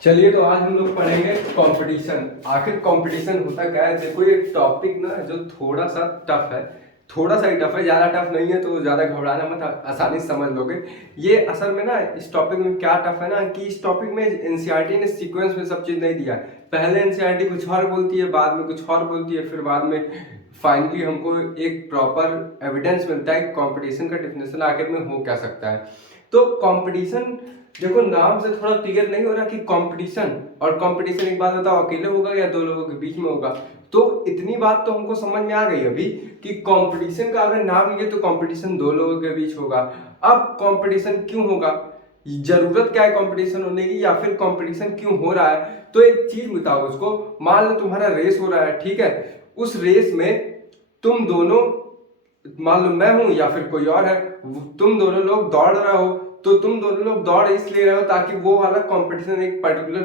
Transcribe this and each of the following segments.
चलिए तो आज हम लोग पढ़ेंगे कंपटीशन। आखिर कंपटीशन होता क्या है। देखो ये टॉपिक ना जो थोड़ा सा टफ है, थोड़ा सा ही टफ है, ज़्यादा टफ नहीं है, तो ज़्यादा घबराना मत, आसानी से समझ लोगे। ये असल में ना इस टॉपिक में क्या टफ है ना कि इस टॉपिक में एनसीईआरटी ने सीक्वेंस में सब चीज़ नहीं दिया है। पहले एनसीईआरटी कुछ और बोलती है, बाद में कुछ और बोलती है, फिर बाद में फाइनली हमको एक प्रॉपर एविडेंस मिलता है कि कंपटीशन का डिफिनेशन आखिर में हो क्या सकता है। तो कंपटीशन देखो नाम से थोड़ा क्लियर नहीं हो रहा कि कंपटीशन, और कंपटीशन एक बात बताओ अकेले होगा या दो लोगों के बीच में होगा। तो इतनी बात तो हमको समझ में आ गई अभी कि कंपटीशन का अगर नाम लिए तो कंपटीशन दो लोगों के बीच होगा। अब कंपटीशन क्यों होगा, जरूरत क्या है कंपटीशन होने की, या फिर कंपटीशन क्यों हो रहा है। तो एक चीज बताओ उसको, मान लो तुम्हारा रेस हो रहा है, ठीक है। उस रेस में तुम दोनों, मान लो मैं हूं या फिर कोई और है, तुम दोनों लोग दौड़ रहे हो। तो तुम दोनों लोग दौड़ इसलिए रहे हो ताकि वो वाला कंपटीशन, एक पर्टिकुलर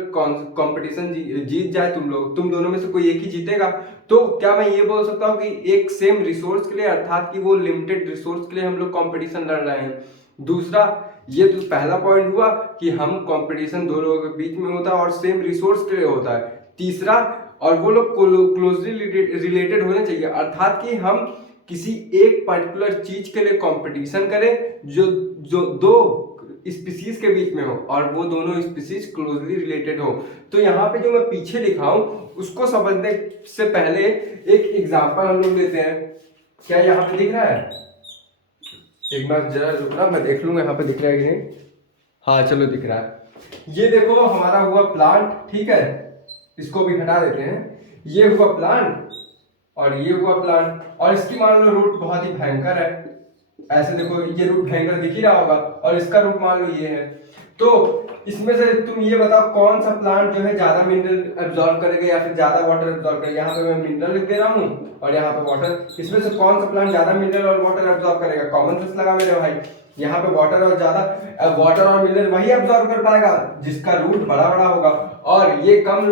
कंपटीशन जीत जाए तुम दोनों में से कोई एक ही जीतेगा। तो क्या मैं ये बोल सकता हूँ कि एक सेम रिसोर्स के लिए, अर्थात कि वो लिमिटेड रिसोर्स के लिए हम लोग कंपटीशन लड़ रहे हैं। दूसरा, ये तो पहला पॉइंट हुआ कि हम कंपटीशन दो लोगों के बीच में होता है और सेम रिसोर्स के लिए होता है। तीसरा, और वो लोग क्लोजली रिलेटेड होने चाहिए, अर्थात कि हम किसी एक पर्टिकुलर चीज के लिए कंपटीशन करें जो जो दो स्पीसीज के बीच में हो और वो दोनों स्पीसीज क्लोजली रिलेटेड हो। तो यहाँ पे जो मैं पीछे लिखा हूं उसको समझने से पहले एक एग्जांपल हम लोग लेते हैं। क्या यहाँ पे दिख रहा है? एक बार जरा रुकना, मैं देख लूंगा यहाँ पे दिख रहा है कि नहीं। हाँ चलो दिख रहा है। ये देखो हमारा हुआ प्लांट, ठीक है। इसको भी हटा देते हैं। ये हुआ प्लांट और ये हुआ प्लांट, और इसकी मान लो रूट बहुत ही भयंकर है। ऐसे देखो ये रूट भयंकर दिख ही रहा होगा और इसका रूट मान लो ये है। तो इसमें से तुम ये बताओ कौन सा प्लांट जो है ज्यादा मिनरल एब्जॉर्ब करेगा या फिर ज्यादा वाटर एब्जॉर्ब करेगा। यहाँ पे मैं मिनरल लिख दे रहा हूँ और यहाँ पे वाटर। इसमें से कौन सा प्लांट ज्यादा मिनरल और वाटर एब्जॉर्ब करेगा? कॉमन सेंस लगा मेरे भाई। यहाँ पे वाटर और ज्यादा वाटर और मिनरल वही एब्जॉर्ब कर पाएगा जिसका रूट बड़ा बड़ा होगा, और ये कम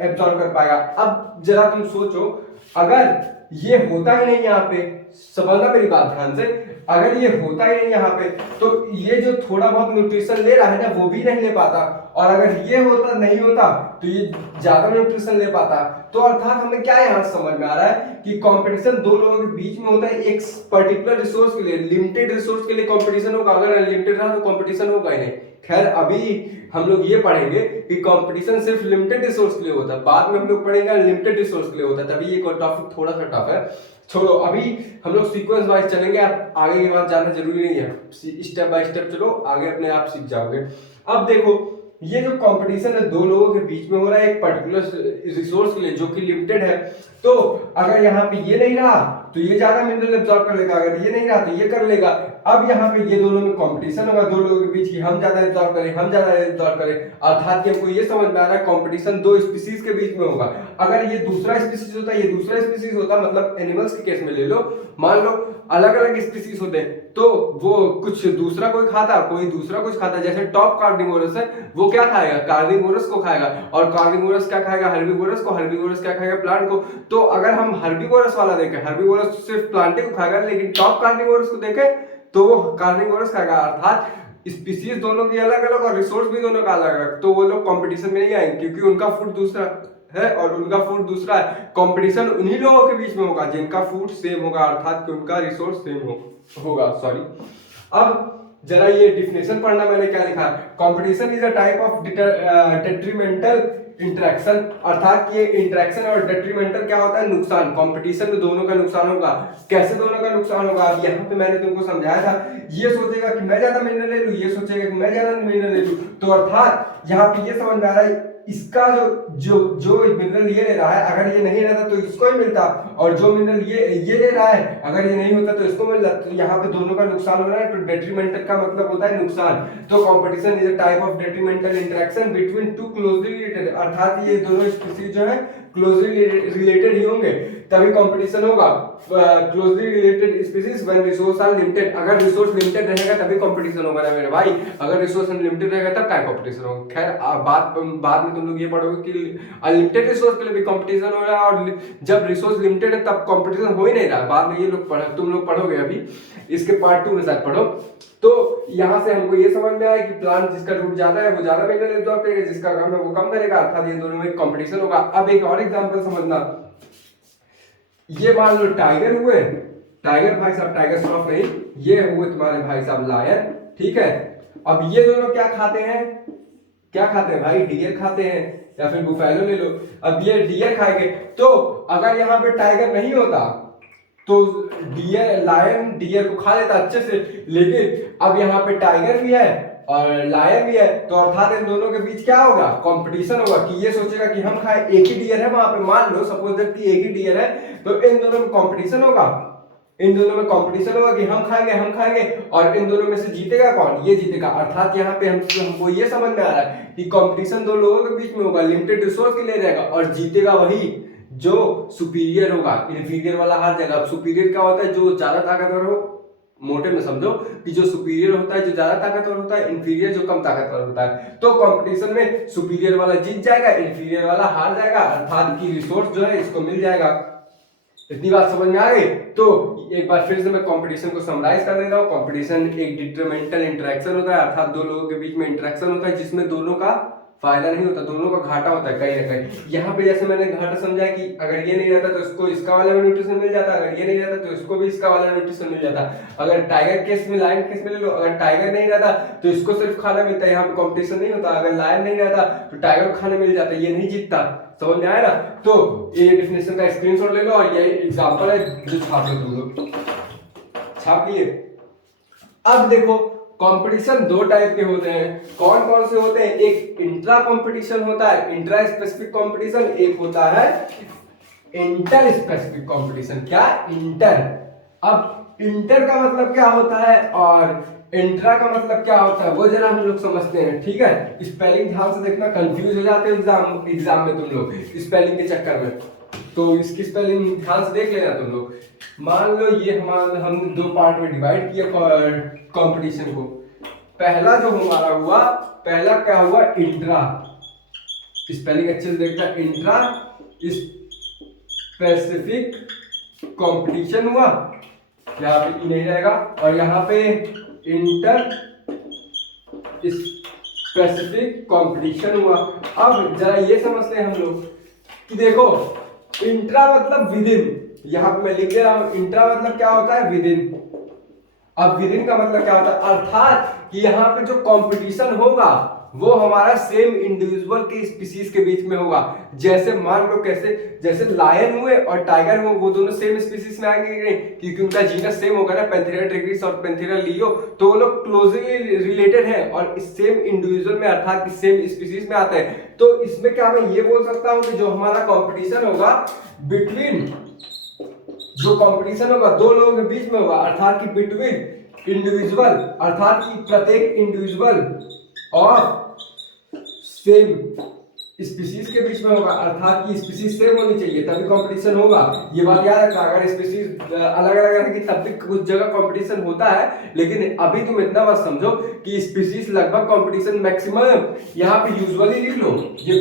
एब्जॉर्ब कर पाएगा। अब जरा तुम सोचो, अगर ये होता ही नहीं यहाँ पे, समझना मेरी बात ध्यान से, अगर ये होता ही नहीं यहाँ पे तो ये जो थोड़ा बहुत न्यूट्रिशन ले रहा है ना वो भी नहीं ले पाता, और अगर ये होता नहीं होता तो ये ज्यादा न्यूट्रिशन ले पाता। तो अर्थात हमें क्या यहाँ समझ में आ रहा है कि कंपटीशन दो लोगों के बीच में होता है एक पर्टिकुलर रिसोर्स के लिए, लिमिटेड रिसोर्स के लिए कंपटीशन होगा। अगर अनलिमिटेड रहा तो कंपटीशन होगा ही नहीं। खैर अभी हम लोग ये पढ़ेंगे कि कंपटीशन सिर्फ लिमिटेड रिसोर्स के लिए होता है, बाद में हम लोग पढ़ेंगे अनलिमिटेड रिसोर्स के लिए होता है, तभी ये टॉपिक थोड़ा सा टफ है। छोड़ो, अभी हम लोग सीक्वेंस वाइज चलेंगे, आप आगे की बात जानना जरूरी नहीं है, स्टेप बाय स्टेप चलो, आगे अपने आप सीख जाओगे। अब देखो ये जो कंपटीशन है दो लोगों के बीच में हो रहा है एक पर्टिकुलर रिसोर्स के लिए जो कि लिमिटेड है। तो अगर यहाँ पे ये नहीं रहा तो ये ज्यादा मिनरल एब्जॉर्ब कर लेगा, अगर ये नहीं रहा तो ये कर लेगा। अब यहाँ पे ये दोनों में कंपटीशन होगा दो लोगों के बीच की, हम ज्यादा एब्जॉर्ब करें हम ज्यादा एब्जॉर्ब करें, अर्थात कि हमको ये समझ में आ रहा है कंपटीशन दो स्पीसीज के बीच में होगा। अगर ये दूसरा स्पीसीज होता ये दूसरा स्पीसीज होता, मतलब एनिमल्स के केस में ले लो, मान लो अलग अलग स्पीसीज होते तो वो कुछ दूसरा कोई खाता कोई दूसरा कुछ खाता। जैसे टॉप कार्निवोरस है वो क्या खाएगा? कार्निवोरस को खाएगा, और कार्निवोरस क्या खाएगा? हर्बीवोरस को। हर्बीवोरस क्या खाएगा? प्लांट को। तो अगर हम हर्बीवोरस वाला देखें, हर्बीवोरस सिर्फ प्लांट को खाएगा, लेकिन टॉप कार्निवोरस को देखें तो वो कार्निवोरस खाएगा। अर्थात स्पीसीज दोनों की अलग अलग और रिसोर्स भी दोनों का अलग अलग, तो वो लोग कंपटीशन में नहीं आएंगे क्योंकि उनका फूड दूसरा है और उनका फूड दूसरा है। कंपटीशन उन्हीं लोगों के बीच में होगा जिनका फूड सेम होगा, अर्थात कि उनका रिसोर्स सेम होगा। सॉरी, अब जरा ये डिफिनेशन पढ़ना, मैंने क्या लिखा है। Competition is a type of detrimental interaction, अर्थात ये इंटरेक्शन और डेट्रीमेंटल क्या होता है? नुकसान। कंपटीशन में दोनों का नुकसान होगा। कैसे दोनों का नुकसान होगा? अब यहाँ पे मैंने तुमको समझाया था, ये सोचेगा कि मैं ज्यादा मिनरल ले लूं, ये सोचेगा कि मैं ज्यादा मिनरल ले लूं। तो अर्थात यहाँ पे ये समझ में आ रहा है इसका जो जो मिनरल ये ले रहा है, अगर ये नहीं रहता तो इसको ही मिलता, और जो मिनरल ये ले रहा है अगर ये नहीं होता तो इसको मिलता। तो यहाँ पे दोनों का नुकसान हो रहा है, तो डेट्रीमेंटल का मतलब होता है नुकसान। तो competition is a type of detrimental interaction between two closely related, अर्थात ये दोनों स्पीसीज जो है क्लोजली रिलेटेड ही होंगे। तभी कंपटीशन होगा। Closely related species when resource are limited, अगर रिसोर्स लिमिटेड रहेगा तभी कंपटीशन होगा ना मेरे भाई, अगर रिसोर्स अनलिमिटेड रहेगा तब क्या कंपटीशन होगा। खैर बाद में तुम लोग ये पढ़ोगे कि अनलिमिटेड रिसोर्स के लिए भी कंपटीशन हो रहा है, और जब रिसोर्स लिमिटेड है तब कंपटीशन हो ही नहीं रहा। बाद में ये लोग तुम लोग पढ़ोगे, अभी इसके पार्ट 2 में शायद पढ़ो। तो यहाँ से हमको ये समझ में आया कि प्लांट जिसका रूट ज्यादा है वो ज्यादा मेंटेनेंस एब्जॉर्ब करेगा, जिसका कम है वो कम करेगा, अर्थात ये दोनों में कंपटीशन होगा। अब एक और एग्जांपल समझना, ये मान लो टाइगर हुए, टाइगर भाई साहब, टाइगर श्रॉफ नहीं, ये हुए तुम्हारे भाई साहब लायन, ठीक है। अब ये दोनों क्या खाते हैं, क्या खाते हैं भाई, डियर खाते हैं, या फिर बुफैलो ले लो। अब ये डियर खाएंगे, तो अगर यहाँ पे टाइगर नहीं होता तो डियर, लायन डियर को खा लेता अच्छे से, लेकिन अब यहाँ पे टाइगर भी है और लायन भी है, तो अर्थात इन दोनों के बीच क्या होगा, कंपटीशन होगा। कि ये सोचेगा कि हम खाए, एक ही डियर है वहां पे, मान लो सपोज दैट कि एक ही डियर है, तो इन दोनों में कंपटीशन होगा, इन दोनों में कंपटीशन होगा कि हम खाएंगे, और इन दोनों में से जीतेगा कौन, ये जीतेगा। अर्थात यहाँ पे हमको ये समझ में आ रहा है कि कंपटीशन दो लोगों के बीच में होगा, लिमिटेड रिसोर्स के लिए रहेगा, और जीतेगा वही जो सुपीरियर होगा, इन्फीरियर वाला हार जाएगा। सुपीरियर क्या होता है, जो ज्यादा ताकतवर हो, मोटे में समझो कि जो सुपीरियर होता है, जो ज्यादा ताकतवर होता है, इन्फीरियर जो कम ताकतवर होता है। तो कंपटीशन में सुपीरियर वाला जीत जाएगा, इन्फीरियर वाला हार जाएगा, अर्थात की रिसोर्स जो है इसको मिल जाएगा। इतनी बात समझ में आ गई। तो एक बार फिर से मैं कंपटीशन को समराइज कर देता हूँ। कंपटीशन एक डिटरमिनेंटल इंटरेक्शन होता है, अर्थात दो लोगों के बीच में इंटरेक्शन होता है जिसमें दोनों का फायदा नहीं होता, दोनों का घाटा होता है कहीं ना कहीं। यहाँ पे जैसे मैंने घाटा समझा कि अगर ये नहीं रहता तो इसको इसका वाला भी न्यूट्रिशन मिल जाता, अगर ये नहीं रहता तो इसको भी इसका वाला न्यूट्रिशन मिल जाता। अगर टाइगर केस में, लायन केस में ले लो, अगर टाइगर नहीं रहता तो इसको सिर्फ खाना मिलता है, यहाँ पे कंपटीशन नहीं होता। अगर लायन नहीं रहता तो टाइगर को खाना मिल जाता, ये नहीं जीतता। समझ में आया ना। तो ये डेफिनेशन का स्क्रीनशॉट ले लो, और ये एग्जांपल है जो छाप लो तुम लोग, छाप लिए। अब देखो कंपटीशन दो टाइप के होते हैं, कौन कौन से होते हैं, एक इंट्रा कंपटीशन होता है, इंट्रा स्पेसिफिक कंपटीशन, एक होता है इंटर स्पेसिफिक कंपटीशन। क्या, इंटर। अब इंटर का मतलब क्या होता है और इंट्रा का मतलब क्या होता है वो जरा हम लोग समझते हैं, ठीक है। स्पेलिंग ध्यान से देखना, कंफ्यूज हो जाते हो एग्जाम में तुम लोग स्पेलिंग के चक्कर में, तो इसकी स्पेलिंग ध्यान से देख लेना तुम लोग। मान लो ये हमने दो पार्ट में डिवाइड किया कंपटीशन को। पहला जो हमारा हुआ, पहला क्या हुआ, इंट्रा, स्पेलिंग अच्छे से देखना, इंट्रा स्पेसिफिक कंपटीशन हुआ, यहाँ पे नहीं रहेगा, और यहाँ पे इंटर स्पेसिफिक कंपटीशन हुआ। अब जरा ये समझते हैं हम लोग कि देखो इंट्रा मतलब विद इन, यहां पे मैं लिख दे रहा हूं, इंट्रा मतलब क्या होता है, विद इन। अब विद इन का मतलब क्या होता है, अर्थात कि यहाँ पे जो कंपटीशन होगा वो हमारा सेम इंडिविजुअल के स्पीसीज के बीच में होगा। जैसे मान लो कैसे, जैसे लायन हुए और टाइगर हुए, वो दोनों सेम स्पीसीज में आएंगे क्योंकि उनका जीनस सेम होगा ना, पैंथेरा ट्रिग्रिस और पैंथेरा लियो, तो वो लोग क्लोजली रिलेटेड हैं और सेम इंडिविजुअल में अर्थात कि सेम स्पीसीज में आते हैं। तो इसमें क्या मैं ये बोल सकता हूं कि जो हमारा कंपटीशन होगा बिटवीन, जो कंपटीशन होगा दो लोगों के बीच में होगा, अर्थात कि बिटवीन इंडिविजुअल, अर्थात कि प्रत्येक इंडिविजुअल और सेम स्पीसीज के बीच में होगा, अर्थात कि स्पीसीज सेम होनी चाहिए तभी कंपटीशन होगा। ये बात याद रखना, अगर स्पीसीज अलग अलग रहेगी तब भी कुछ जगह कंपटीशन होता है, लेकिन अभी तुम इतना बात समझो कि स्पीसीज लगभग कंपटीशन मैक्सिमम, यहाँ पे यूजुअली लिख लो, ये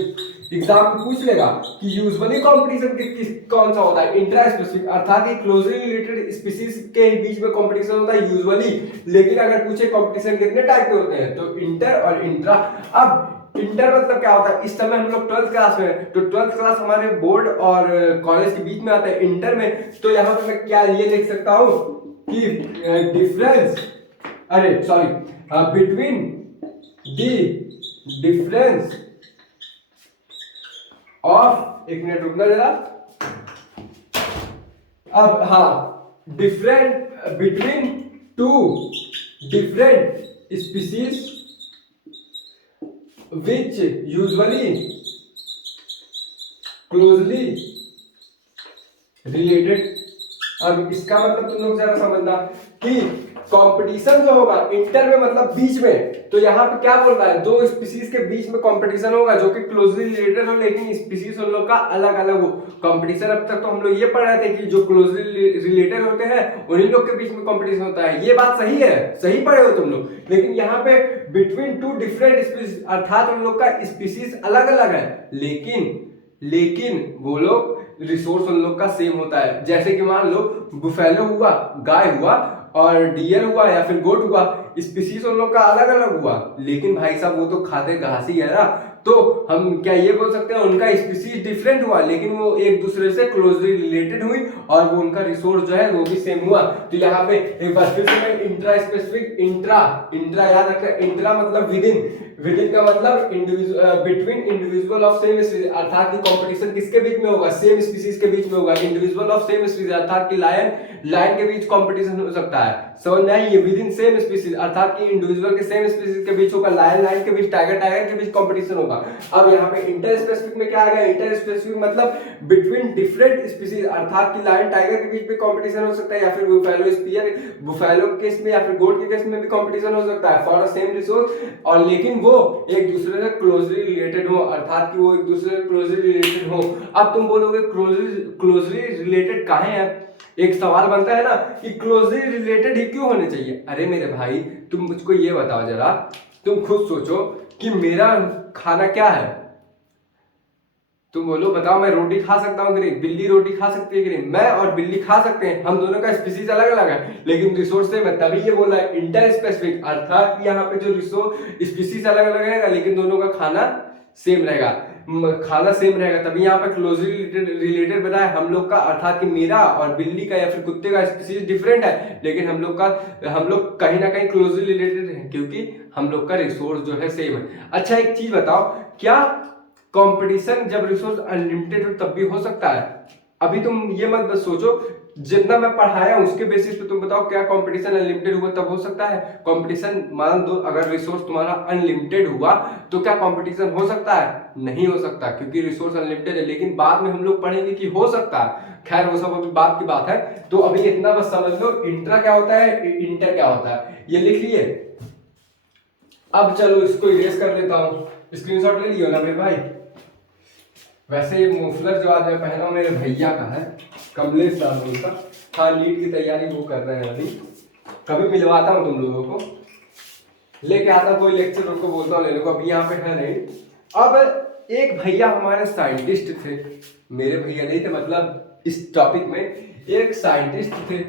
एग्जाम में पूछ लेगा कि यूजुअली कंपटीशन कौन सा होता है, इंट्रा स्पेसिफिक, अर्थात कि क्लोजली रिलेटेड स्पीसीज के बीच में कंपटीशन होता है यूजुअली। लेकिन अगर पूछे कंपटीशन कितने टाइप के होते हैं तो इंटर और इंट्रा। अब इंटर मतलब क्या होता है, इस समय हम लोग 12th क्लास में है, तो 12th क्लास हमारे बोर्ड और कॉलेज के बीच में आता है इंटर में। तो यहाँ पे मैं क्या ये लिख सकता हूँ कि डिफरेंस, अरे sorry, between the difference of, एक मिनट रुकना जरा। अब हाँ, different between two different species which usually closely related। अब इसका मतलब तुम लोग जरा समझना कि कंपटीशन जो होगा इंटर में मतलब बीच में, तो यहाँ पे क्या बोल रहा है, दो स्पीसीज के बीच में कंपटीशन होगा जो कि क्लोजली रिलेटेड हो, लेकिन स्पीसीज उन लोग का अलग अलग हो। कंपटीशन अब तक तो हम लोग ये पढ़ रहे थे कि जो क्लोजली रिलेटेड होते हैं उन्हीं लोग के बीच में कंपटीशन होता है। ये बात सही है, सही पढ़े हो तुम लोग, लेकिन यहाँ पे बिटवीन टू डिफरेंट स्पीसीज अर्थात उन लोग का स्पीसीज अलग अलग है, लेकिन वो लोग रिसोर्स उन लोग का सेम होता है। जैसे कि मान लो बुफेलो हुआ, गाय हुआ, और डियर हुआ या फिर गोट हुआ, स्पीसीज उन लोग का अलग अलग हुआ, लेकिन भाई साहब वो तो खाते घास ही है ना, तो हम क्या ये बोल सकते हैं उनका स्पीसीज डिफरेंट हुआ लेकिन वो एक दूसरे से क्लोजली रिलेटेड हुई और वो उनका रिसोर्स जो है वो भी सेम हुआ। तो यहाँ पे एक बार फिर से मैं इंट्रा स्पेसिफिक, इंट्रा याद रखना, इंट्रा मतलब विदिन का मतलब between individual of same species, अर्थात कि कंपटीशन किसके बीच में होगा, सेम स्पीसीज के बीच में होगा। इंडिविजुअल ऑफ सेम स्पीसीज अर्थात कि लायन के बीच कंपटीशन हो सकता है, समझ में आई? विदिन सेम स्पीसीज अर्थात कि इंडिविजुअल के सेम स्पीसीज के बीच होगा, लायन के बीच, टाइगर के बीच कंपटीशन होगा। अब यहाँ पे इंटर स्पेसिफिक में क्या आ गया, इंटर स्पेसिफिक मतलब बिटवीन डिफरेंट स्पीसीज अर्थात कि लायन टाइगर के बीच में कंपटीशन हो सकता है, या फिर बुफेलो केस में या फिर गोट के केस में भी कंपटीशन हो सकता है फॉर सेम रिसोर्स, और लेकिन वो एक दूसरे से क्लोजली रिलेटेड हो, अर्थात कि वो एक दूसरे से क्लोजली रिलेटेड हो। अब तुम बोलोगे क्लोजली रिलेटेड काहे है, एक सवाल बनता है ना कि क्लोजली रिलेटेड ही क्यों होने चाहिए। अरे मेरे भाई तुम मुझको ये बताओ जरा, तुम खुद सोचो कि मेरा खाना क्या है, तुम बोलो बताओ, मैं रोटी खा सकता हूँ कि नहीं, बिल्ली रोटी खा सकती है कि नहीं, मैं और बिल्ली खा सकते हैं, हम दोनों का स्पीसीज अलग अलग है लेकिन रिसोर्स सेम है, तभी ये बोला है इंटर स्पेसिफिक, अर्थात यहाँ पे जो रिसोर्स स्पीसीज अलग अलग रहेगा लेकिन दोनों का खाना सेम रहेगा, तभी यहाँ पे क्लोजली रिलेटेड बताया हम लोग का, अर्थात कि मेरा और बिल्ली का या फिर कुत्ते का स्पीसीज डिफरेंट है लेकिन हम लोग कहीं ना कहीं क्लोजली रिलेटेड है क्योंकि हम लोग का रिसोर्स जो है सेम है। अच्छा एक चीज बताओ, क्या कंपटीशन जब रिसोर्स अनलिमिटेड हो तब भी हो सकता है? अभी तुम ये मत बस सोचो, जितना मैं पढ़ाया उसके बेसिस पे तुम बताओ क्या कंपटीशन अनलिमिटेड हुआ तब हो सकता है? कंपटीशन मान दो अगर रिसोर्स तुम्हारा अनलिमिटेड हुआ तो क्या कंपटीशन हो सकता है? नहीं हो सकता क्योंकि रिसोर्स अनलिमिटेड है, लेकिन बाद में हम लोग पढ़ेंगे कि हो सकता है। खैर वो सब अभी बात की बात है, तो अभी इतना बस समझ लो इंट्रा क्या होता है, इंटर क्या होता है, ये लिख लिए। अब चलो इसको इरेज कर लेता हूँ, स्क्रीनशॉट ले लियो ना मेरे भाई। वैसे ये मफलर जो आज मैं पहना हूं मेरे भैया का है, कमलेश नाम उनका, हाँ नीट की तैयारी वो कर रहे हैं अभी, कभी मिलवाता हूँ तुम लोगों को, लेके आता कोई लेक्चर उनको बोलता हूँ लेने को, अभी यहाँ पे है नहीं। अब एक भैया हमारे साइंटिस्ट थे, मेरे भैया नहीं थे, मतलब इस टॉपिक में एक साइंटिस्ट थे।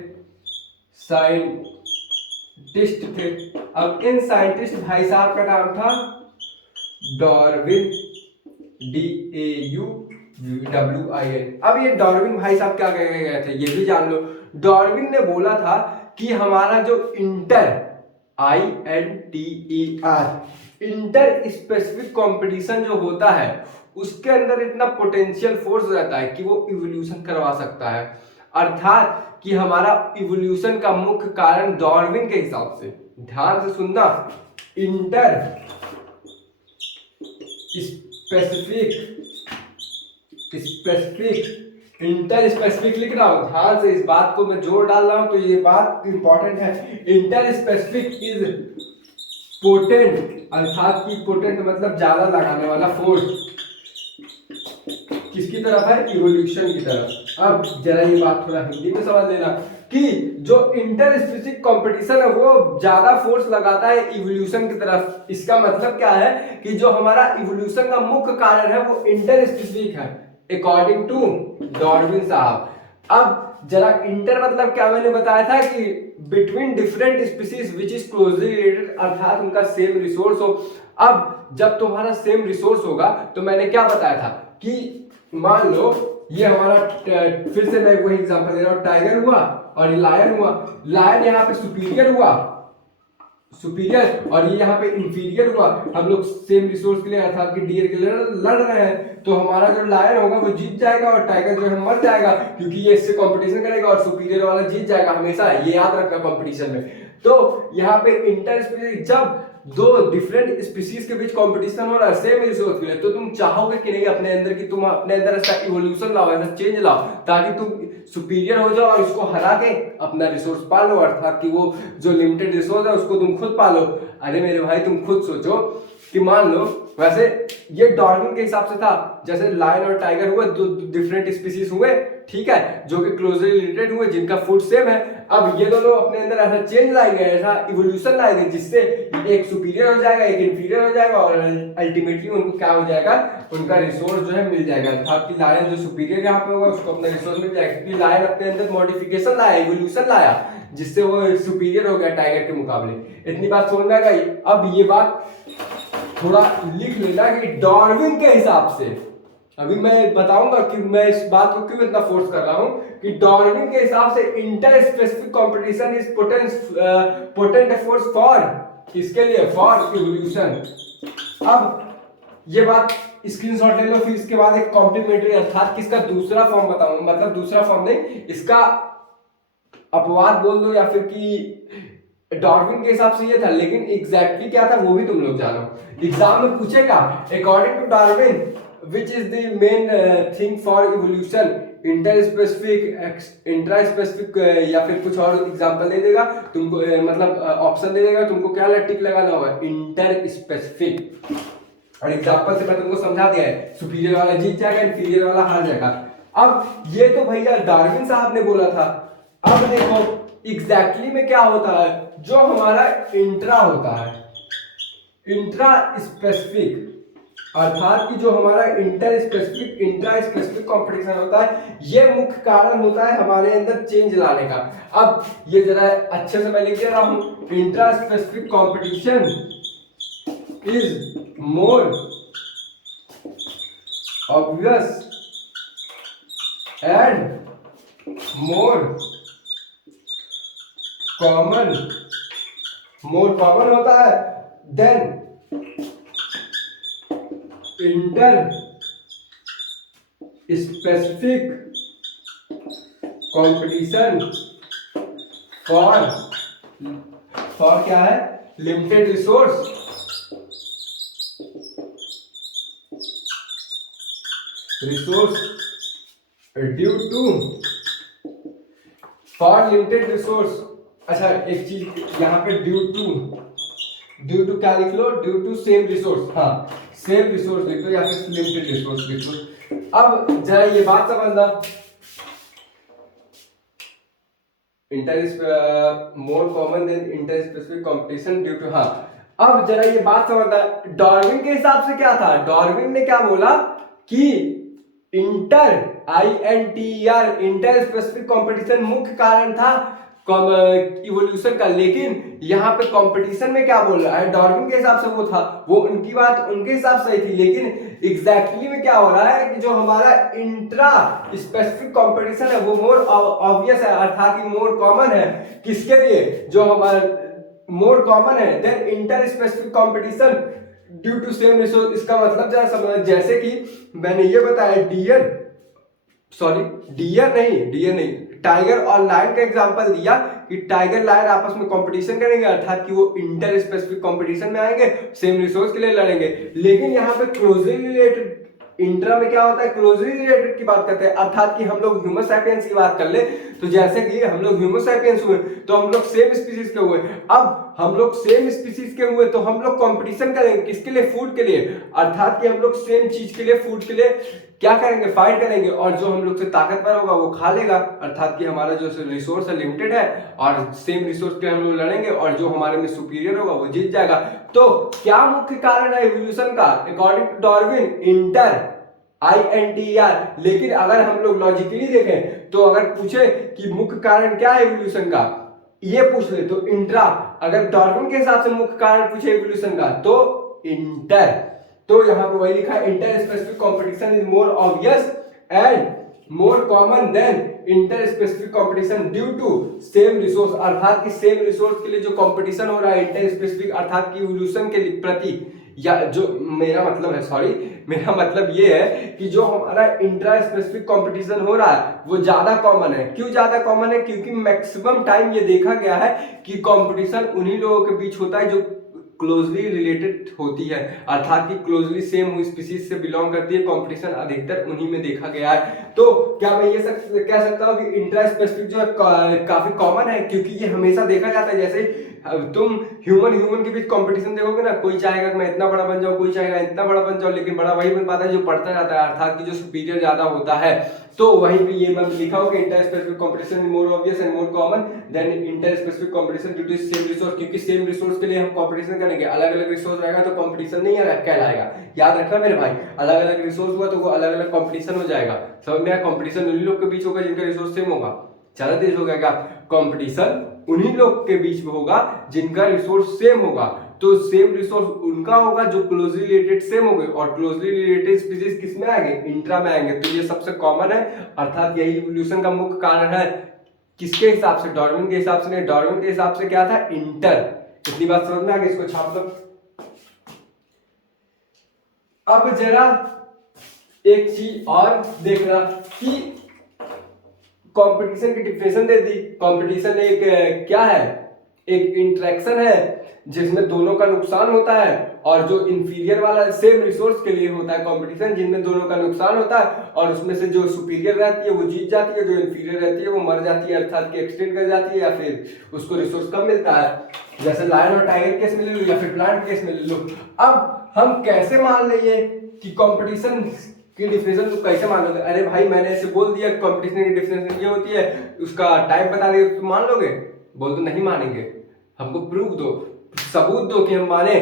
अब इन साइंटिस्ट भाई साहब का नाम था डार्विन, DAUWIN। अब ये डार्विन भाई साहब क्या कह गए थे ये भी जान लो। डार्विन ने बोला था कि हमारा जो इंटर स्पेसिफिक कंपटीशन जो होता है उसके अंदर इतना पोटेंशियल फोर्स रहता है कि वो इवोल्यूशन करवा सकता है, अर्थात कि हमारा इवोल्यूशन का मुख्य कारण डार्विन के हिसाब से, ध्यान से सुनना, इंटर स्पेसिफिक लिख रहा हूं, ध्यान से इस बात को मैं जोर डाल रहा हूं तो ये बात इंपॉर्टेंट है। इंटर स्पेसिफिक इज पोटेंट, अर्थात की पोटेंट मतलब ज्यादा लगाने वाला फोर्स किसकी तरफ है, इवोल्यूशन की तरफ। अब जरा ये बात थोड़ा हिंदी में समझ लेना कि जो इंटर स्पेसिफिक कंपटीशन है वो ज्यादा फोर्स लगाता है इवोल्यूशन की तरफ। इसका मतलब क्या है कि जो हमारा इवोल्यूशन का मुख्य कारण है वो इंटर स्पेसिफिक है अकॉर्डिंग टू डार्विन साहब। अब जरा इंटर मतलब क्या मैंने बताया था कि between different species which is closely related, अर्थात उनका सेम रिसोर्स हो। अब जब तुम्हारा सेम रिसोर्स होगा तो मैंने क्या बताया था कि मान लो ये हमारा, फिर से मैं वही एग्जांपल दे रहा हूं, टाइगर हुआ और लायन हुआ, लायन यहाँ पे सुपीरियर हुआ, और ये यहाँ पे इंफीरियर हुआ, हम लोग सेम रिसोर्स के लिए अर्थात कि डियर के लिए लड़ रहे हैं, तो हमारा जो लायन होगा वो जीत जाएगा और टाइगर जो है मर जाएगा क्योंकि ये इससे कंपटीशन करेगा और सुपीरियर वाला जीत जाएगा हमेशा, ये याद रखना कंपटीशन में। तो यहाँ पे इंटर स्पेसिफिक, जब दो डिफरेंट स्पीसीज के बीच कंपटीशन हो रहा है सेम रिसोर्स के लिए, तो तुम चाहोगे कि नहीं अपने अंदर कि तुम अपने अंदर ऐसा इवोल्यूशन लाओ, ऐसा चेंज लाओ ताकि तुम सुपीरियर हो जाओ और इसको हरा के अपना रिसोर्स पालो, अर्थात कि वो जो लिमिटेड रिसोर्स है उसको तुम खुद पालो। अरे मेरे भाई तुम खुद सोचो कि मान लो, वैसे ये डार्विन के हिसाब से था, जैसे लायन और टाइगर हुए, दो डिफरेंट स्पीसीज हुए, ठीक है, जो कि क्लोजली रिलेटेड हुए, जिनका फूड सेम है। अब ये दोनों अपने अंदर ऐसा चेंज लाएंगे, ऐसा इवोल्यूशन लाएंगे जिससे एक सुपीरियर हो जाएगा, एक इंफीरियर हो जाएगा, और अल्टीमेटली उनको क्या हो जाएगा, उनका रिसोर्स जो है मिल जाएगा। अर्थात कि लायन जो सुपीरियर यहाँ पे होगा उसको अपना रिसोर्स मिल जाएगा, क्योंकि लायन अपने अंदर मॉडिफिकेशन लाया, इवोल्यूशन लाया, जिससे वो सुपीरियर हो गया टाइगर के मुकाबले। इतनी बात समझ में आ गई। अब ये बात थोड़ा लिख लेना कि डार्विन के हिसाब से, अभी मैं बताऊंगा कि मैं इस बात को क्यों इतना फोर्स कर रहा हूं, कि डार्विन के हिसाब से inter specific competition is potent efforts for, किसके लिए, फॉर इवोल्यूशन। अब ये बात स्क्रीनशॉट ले लो, फिर इसके बाद एक कॉम्प्लीमेंट्री अर्थात कि इसका दूसरा फॉर्म बताऊंगा, मतलब दूसरा फॉर्म नहीं, इसका अपवाद बोल दो, या फिर कि डार्विन के हिसाब से ये था, लेकिन एग्जैक्टली क्या था वो भी तुम लोग जानो, एग्जाम में पूछेगा। According to Darwin which is the main thing for evolution, inter specific, intra specific, या फिर कुछ और एग्जांपल दे देगा तुमको, मतलब ऑप्शन दे देगा, तुमको क्या टिक लगाना होगा, इंटर स्पेसिफिक। और एग्जांपल से मैं तुमको समझा दिया है, सुपीरियर वाला जीत जाएगा, इंफीरियर वाला हार जाएगा। अब ये तो भैया डार्विन साहब ने बोला था। अब देखो एग्जैक्टली में क्या होता है, जो हमारा इंट्रा होता है, इंट्रा स्पेसिफिक, अर्थात कि जो हमारा inter specific, intra specific competition होता है, ये मुख्य कारण होता है हमारे अंदर चेंज लाने का। अब ये जरा अच्छे से मैं लिख दे रहा हूं, intra specific competition is more obvious and more common होता है than inter specific competition for क्या है, limited resource, due to, for limited resource. अच्छा एक चीज यहाँ पे ड्यू टू क्या लिख लो, ड्यू टू सेम रिसोर्स, हाँ सेम रिसोर्स लिख लो या फिर लिमिटेड रिसोर्स लिख लो। अब जरा ये बात समझना, inter more common than inter specific competition due to, हाँ अब जरा ये बात समझना, डार्विन के हिसाब से क्या था, डार्विन ने क्या बोला कि inter INTER inter specific competition मुख्य कारण था इवोल्यूशन का, लेकिन यहाँ पे कंपटीशन में क्या बोल रहा है, डार्विन के हिसाब से वो था, वो उनकी बात उनके हिसाब से ही थी, लेकिन एग्जैक्टली में क्या हो रहा है कि जो हमारा इंट्रा स्पेसिफिक कंपटीशन है वो मोर ऑब्वियस है, अर्थात कि मोर कॉमन है, किसके लिए, जो हमारा मोर कॉमन है than inter specific competition due to same resource. इसका मतलब जरा समझ, जैसे कि मैंने ये बताया डियर नहीं, टाइगर और लायन का एग्जांपल दिया कि टाइगर लायन आपस में कंपटीशन करेंगे, अर्थात कि वो इंटर स्पेसिफिक कंपटीशन में आएंगे, सेम रिसोर्स के लिए लड़ेंगे। लेकिन यहाँ पे क्लोजली रिलेटेड, इंट्रा में क्या होता है, क्लोजली रिलेटेड की बात करते हैं, अर्थात कि हम लोग ह्यूमन सैपियंस की बात कर ले, तो जैसे कि हम लोग ह्यूमन सैपियंस हुए तो हम लोग सेम स्पीसीज के हुए, अब हम लोग सेम स्पीसीज के हुए तो हम लोग कंपटीशन करेंगे किसके लिए, फूड के लिए, अर्थात कि हम लोग सेम चीज के लिए, फूड के लिए क्या करेंगे, फाइट करेंगे, और जो हम लोग से ताकतवर होगा वो खा लेगा, अर्थात कि हमारा जो रिसोर्स है लिमिटेड है और सेम रिसोर्स के हम लोग लड़ेंगे, और जो हमारे में सुपीरियर होगा वो जीत जाएगा। तो क्या मुख्य कारण है इवोल्यूशन का, according to Darwin inter INTER, लेकिन अगर हम लोग लॉजिकली देखें तो अगर पूछे कि मुख्य कारण क्या है इवोल्यूशन का, ये पूछ ले तो इंट्रा, अगर डार्विन के हिसाब से मुख्य कारण पूछे इवोल्यूशन का तो इंटर, तो यहां पे वही लिखा है, inter specific competition is more obvious and more common than inter specific competition due to same resource, अर्थात कि सेम रिसोर्स के लिए जो कंपटीशन हो रहा है इंटर स्पेसिफिक, अर्थात कि इवोल्यूशन के प्रति, या जो मेरा मतलब ये है कि जो हमारा इंट्रा स्पेसिफिक कंपटीशन हो रहा है वो ज्यादा कॉमन है। क्यों ज्यादा कॉमन है, क्योंकि मैक्सिमम टाइम ये देखा गया है कि कंपटीशन उन्हीं लोगों के बीच होता है जो क्लोजली रिलेटेड होती है, अर्थात कि क्लोजली सेम हुई स्पीसीज से बिलोंग करती है। कंपटीशन अधिकतर उन्हीं में देखा गया है। तो क्या मैं ये कह सकता हूँ कि इंट्रा स्पेसिफिक जो है काफी कॉमन है, क्योंकि ये हमेशा देखा जाता है। जैसे तुम ह्यूमन के बीच कंपटीशन देखोगे ना, कोई चाहेगा कि मैं इतना बड़ा बन जाऊं, कोई चाहेगा इतना बड़ा बन जाऊं, लेकिन बड़ा वही बन पाता है जो पढ़ता जाता है, अर्थात कि जो सुपीरियर ज्यादा होता है। तो वहीं पे ये मैं लिखा हो कि inter specific competition is more obvious and more common than inter specific competition due to same resource, क्योंकि सेम रिसोर्स के लिए हम कंपटीशन करेंगे। अलग अलग रिसोर्स रहेगा तो कंपटीशन नहीं कहलाएगा। याद रखना मेरे भाई, अलग अलग रिसोर्स हुआ तो वो अलग अलग कंपटीशन हो जाएगा। समझ में आया? कंपटीशन उन्हीं लोग के बीच होगा जिनका रिसोर्स सेम होगा। ज्यादा तेज हो गया क्या? कंपटीशन उन्हीं लोग के बीच में होगा जिनका रिसोर्स सेम होगा। तो सेम रिसोर्स उनका होगा जो क्लोजली रिलेटेड सेम हो गए, और क्लोजली रिलेटेड स्पीसीज किस में आएंगे? इंट्रा में आएंगे। तो ये सबसे कॉमन है, अर्थात यही इवोल्यूशन का मुख्य कारण है। किसके हिसाब से? डार्विन के हिसाब से नहीं, डार्विन के हिसाब से क्या था? इंटर। इतनी बात समझ में आ गई? इसको छाप दो। अब जरा एक चीज और देखना कि कंपटीशन की डिफिनेशन दे दी। कंपटीशन एक क्या है? एक इंटरेक्शन है जिसमें दोनों का नुकसान होता है, और जो इंफीरियर वाला सेम रिसोर्स के लिए होता है कंपटीशन, जिनमें दोनों का नुकसान होता है, और उसमें से जो सुपीरियर रहती है वो जीत जाती है, जो इंफीरियर रहती है वो मर जाती है, अर्थात कि एक्सटेंड कर जाती है, या फिर उसको रिसोर्स कम मिलता है। जैसे लायन और टाइगर केस में ले लो, या फिर प्लांट केस में ले लो। अब हम कैसे मान लेंगे कि कंपटीशन की डिफिनेशन तो कैसे मान लोगे? अरे भाई मैंने ऐसे बोल दिया कंपटीशन की डिफिनेशन ये होती है, उसका टाइप बता दिया, तो मान लोगे? बोल तो नहीं मानेंगे। हमको प्रूफ दो, सबूत दो कि हम माने।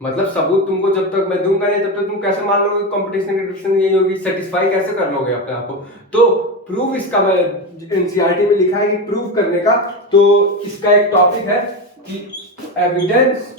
मतलब सबूत तुमको जब तक मैं दूंगा नहीं तब तक तुम कैसे मान लोगे कंपटीशन की डिफिनेशन यही होगी? सेटिस्फाई कैसे कर लोगे अपने आप को? तो प्रूफ इसका मैं एनसीईआरटी में लिखा है कि प्रूफ करने का, तो इसका एक टॉपिक है कि एविडेंस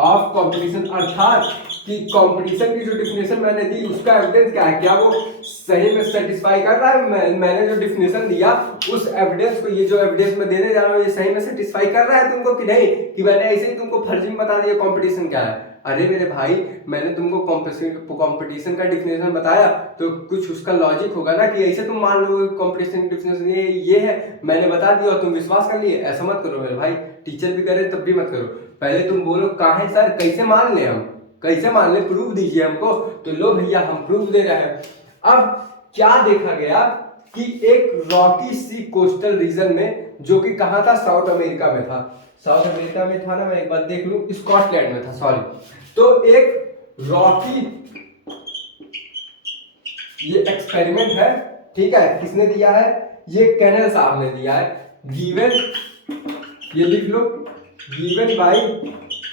ऑफ कंपटीशन, अर्थात कि कंपटीशन की जो डिफिनेशन मैंने दी उसका एविडेंस क्या है, क्या वो सही में सेटिस्फाई कर रहा है? मैंने जो डिफिनेशन दिया उस एविडेंस को, ये जो एविडेंस मैं देने जा रहा हूँ, ये सही में सेटिस्फाई कर रहा है तुमको कि नहीं? कि मैंने ऐसे ही तुमको फर्जी में बता दिया कंपटीशन क्या है? अरे मेरे भाई मैंने तुमको कंपटीशन का डिफिनेशन बताया तो कुछ उसका लॉजिक होगा ना, कि ऐसे तुम मान लो कंपटीशन डिफिनेशन ये है, मैंने बता दिया और तुम विश्वास कर लिए। ऐसा मत करो मेरे भाई, टीचर भी करे तब भी मत करो। पहले तुम बोलो काहे सर, कैसे मान ले हम, कैसे मान ले, प्रूफ दीजिए हमको। तो लो भैया हम प्रूफ दे रहे हैं। अब क्या देखा गया कि एक रॉकी सी कोस्टल रीजन में, जो कि कहां था? साउथ अमेरिका में था। साउथ अमेरिका में था ना, मैं एक बार देख लूं, स्कॉटलैंड में था, सॉरी। तो एक रॉकी, ये एक्सपेरिमेंट है, ठीक है? किसने दिया है? ये कैनल साहब ने दिया है। गिवन, ये लिख लो, गिवन बाय